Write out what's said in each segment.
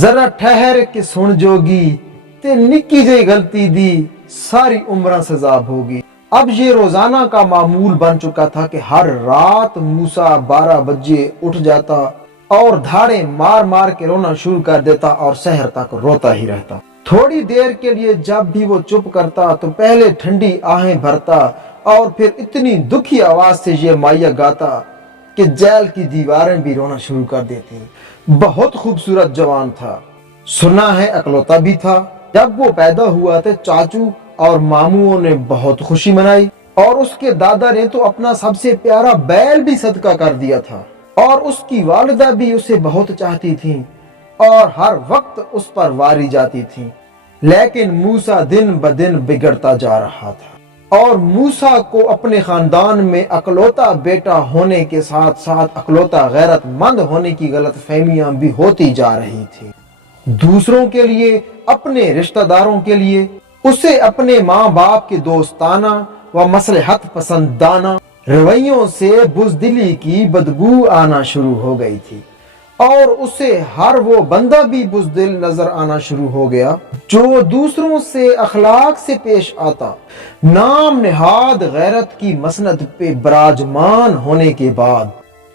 ذرا ٹھہر کے سن جوگی تے نکی جئی غلطی دی ساری عمرہ سزا ہوگی۔ اب یہ روزانہ کا معمول بن چکا تھا کہ ہر رات موسیٰ 12 بجے اٹھ جاتا اور دھاڑے مار مار کے رونا شروع کر دیتا اور سحر تک روتا ہی رہتا۔ تھوڑی دیر کے لیے جب بھی وہ چپ کرتا تو پہلے ٹھنڈی آہیں بھرتا اور پھر اتنی دکھی آواز سے یہ مائیہ گاتا کہ جیل کی دیواریں بھی رونا شروع کر دیتی۔ بہت خوبصورت جوان تھا، سنا ہے اکلوتا بھی تھا۔ جب وہ پیدا ہوا تو چاچو اور ماموں نے بہت خوشی منائی اور اس کے دادا نے تو اپنا سب سے پیارا بیل بھی صدقہ کر دیا تھا، اور اس کی والدہ بھی اسے بہت چاہتی تھیں اور ہر وقت اس پر واری جاتی تھیں۔ لیکن موسیٰ دن بدن بگڑتا جا رہا تھا اور موسیٰ کو اپنے خاندان میں اکلوتا بیٹا ہونے کے ساتھ ساتھ اکلوتا غیرت مند ہونے کی غلط فہمیاں بھی ہوتی جا رہی تھی۔ دوسروں کے لیے، اپنے رشتہ داروں کے لیے اسے اپنے ماں باپ کے دوستانہ و مصلحت پسندانہ رویوں سے بزدلی کی بدبو آنا شروع ہو گئی تھی، اور اسے ہر وہ بندہ بھی بزدل نظر آنا شروع ہو گیا جو دوسروں سے اخلاق سے پیش آتا۔ نام نہاد غیرت کی مسند پہ براجمان ہونے کے بعد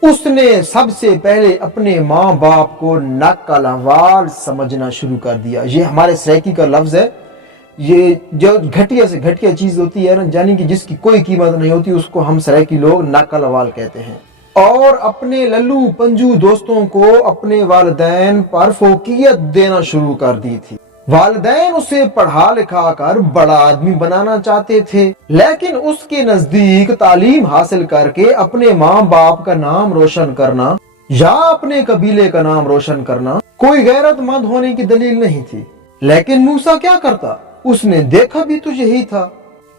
اس نے سب سے پہلے اپنے ماں باپ کو نقل احوال سمجھنا شروع کر دیا۔ یہ ہمارے سریکی کا لفظ ہے، یہ جو گھٹیا سے گھٹیا چیز ہوتی ہے نا، یعنی کہ جس کی کوئی قیمت نہیں ہوتی، اس کو ہم سریکی لوگ نقل احوال کہتے ہیں۔ اور اپنے للو پنجو دوستوں کو اپنے والدین پر فوقیت دینا شروع کر دی تھی۔ والدین اسے پڑھا لکھا کر بڑا آدمی بنانا چاہتے تھے، لیکن اس کے نزدیک تعلیم حاصل کر کے اپنے ماں باپ کا نام روشن کرنا یا اپنے قبیلے کا نام روشن کرنا کوئی غیرت مند ہونے کی دلیل نہیں تھی۔ لیکن موسیٰ کیا کرتا؟ اس نے دیکھا بھی تو یہی تھا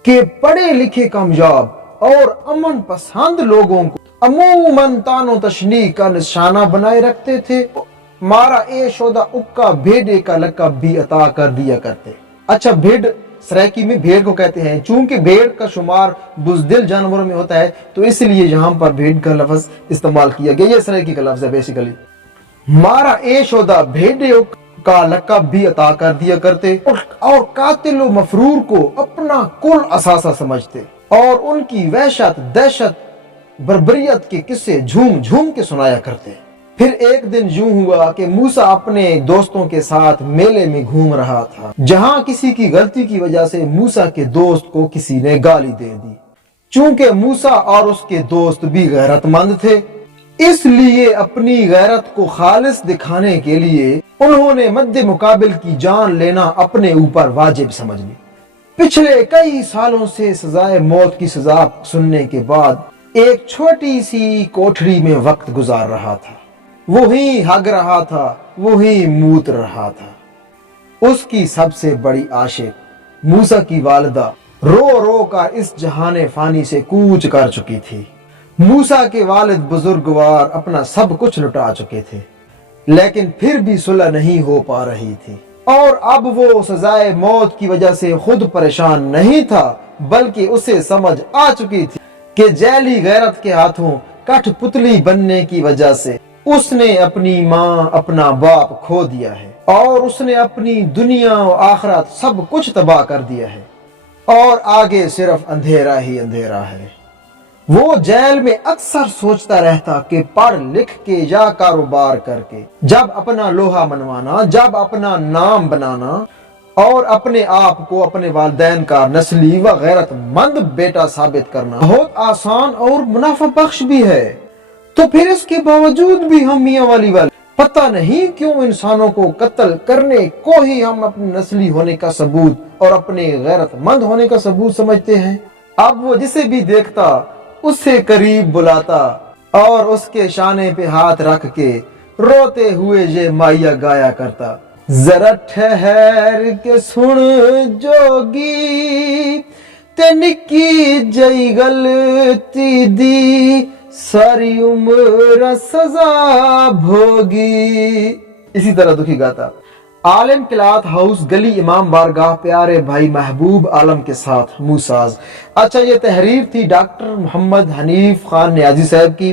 کہ پڑھے لکھے کامیاب اور امن پسند لوگوں کو عموماً تان و تشنیع کا نشانہ بنائے رکھتے تھے، مارا اے شودا اکا بھیڑے کا لقب بھی عطا کر دیا کرتے۔ اچھا، بھیڑ سریکی میں بھیڑ کو کہتے ہیں، چونکہ بھیڑ کا شمار بزدل جانوروں میں ہوتا ہے تو اس لیے یہاں پر بھیڑ کا لفظ استعمال کیا گیا۔ یہ سریکی کا لفظ ہے بیسیکلی۔ مارا اے شودا بھیڑے کا لقب بھی عطا کر دیا کرتے اور قاتل و مفرور کو اپنا کل اثاثہ سمجھتے اور ان کی وحشت، دہشت، بربریت کے قصے جھوم جھوم کے سنایا کرتے۔ پھر ایک دن یوں ہوا کہ موسیٰ اپنے دوستوں کے ساتھ میلے میں گھوم رہا تھا، جہاں کسی کی غلطی کی وجہ سے موسیٰ کے دوست کو کسی نے گالی دے دی۔ چونکہ موسیٰ اور اس کے دوست بھی غیرت مند تھے، اس لیے اپنی غیرت کو خالص دکھانے کے لیے انہوں نے مد مقابل کی جان لینا اپنے اوپر واجب سمجھ لی۔ پچھلے کئی سالوں سے سزائے موت کی سزا سننے کے بعد ایک چھوٹی سی کوٹھری میں وقت گزار رہا تھا، وہی ہگ رہا تھا، وہی موت رہا تھا۔ اس کی سب سے بڑی عاشق موسیٰ کی والدہ رو رو کر اس جہان فانی سے کوچ کر چکی تھی۔ موسیٰ کے والد بزرگوار اپنا سب کچھ لٹا چکے تھے، لیکن پھر بھی صلح نہیں ہو پا رہی تھی، اور اب وہ سزائے موت کی وجہ سے خود پریشان نہیں تھا، بلکہ اسے سمجھ آ چکی تھی کہ جیلی غیرت کے ہاتھوں کٹھ پتلی بننے کی وجہ سے اس نے اپنی ماں، اپنا باپ کھو دیا ہے، اور اس نے اپنی دنیا و آخرت سب کچھ تباہ کر دیا ہے، اور آگے صرف اندھیرا ہی اندھیرا ہے۔ وہ جیل میں اکثر سوچتا رہتا کہ پڑھ لکھ کے یا کاروبار کر کے جب اپنا لوہا منوانا، جب اپنا نام بنانا اور اپنے آپ کو اپنے والدین کا نسلی و غیرت مند بیٹا ثابت کرنا بہت آسان اور منافع بخش بھی ہے، تو پھر اس کے باوجود بھی ہم میاں والی پتہ نہیں کیوں انسانوں کو قتل کرنے کو ہی ہم اپنے نسلی ہونے کا ثبوت اور اپنے غیرت مند ہونے کا ثبوت سمجھتے ہیں۔ اب وہ جسے بھی دیکھتا اسے قریب بلاتا اور اس کے شانے پہ ہاتھ رکھ کے روتے ہوئے یہ مائیہ گایا کرتا، ذرا ٹھہر کے سن جوگی تے نکی جئی غلطی دی ساری عمر سزا بھوگی۔ اسی طرح دکھی گاتا۔ عالم کلات ہاؤس، گلی امام بارگاہ، پیارے بھائی محبوب عالم کے ساتھ موساز۔ اچھا، یہ تحریر تھی ڈاکٹر محمد حنیف خان نیازی صاحب کی۔